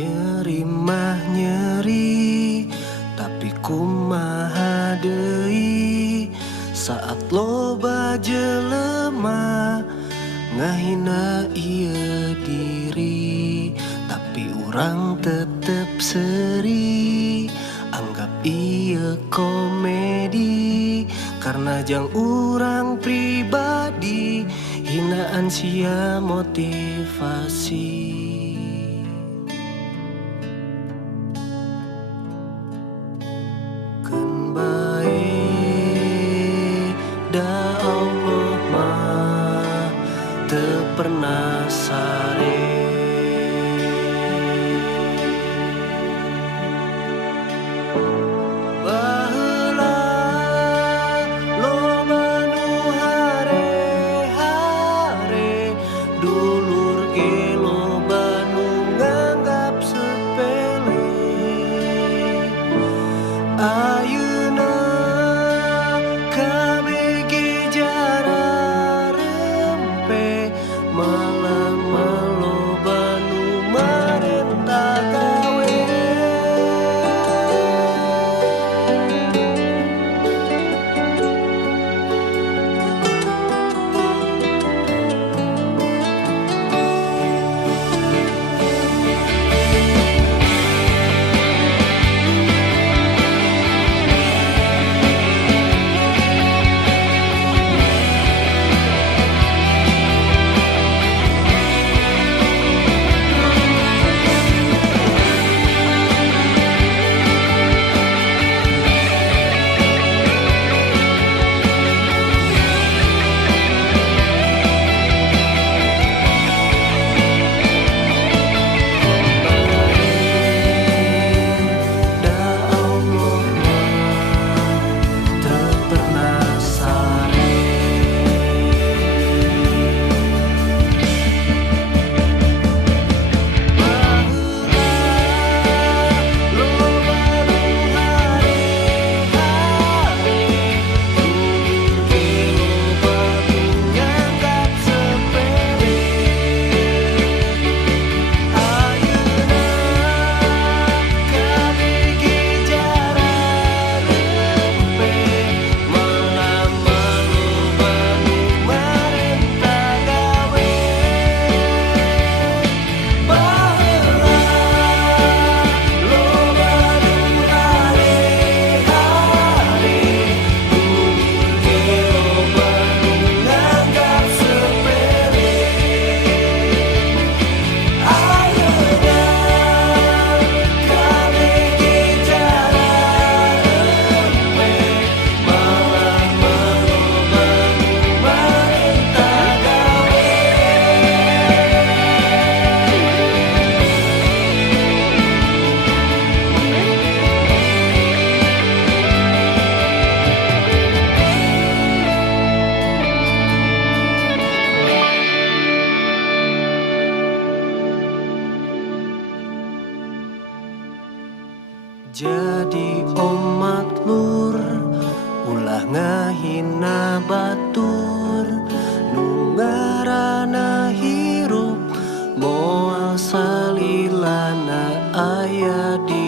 Nyeri mah nyeri, tapi kumaha deui saat loba jelema ngahina ieu diri. Tapi urang tetep seuri, anggap ieu komedi. Karena jang urang pribadi, hinaan sia motivasi. Keun bae da Allah mah teu pernah sare. Baheula loba nu hare-hare, dulur ge loba nu nganggap sepele. Ayeuna KBG jara rempe, malah maloba nu marentah gawe. Jadi omat lur, ulah ngahina batur, nu ngaranna hirup moal salilana aya di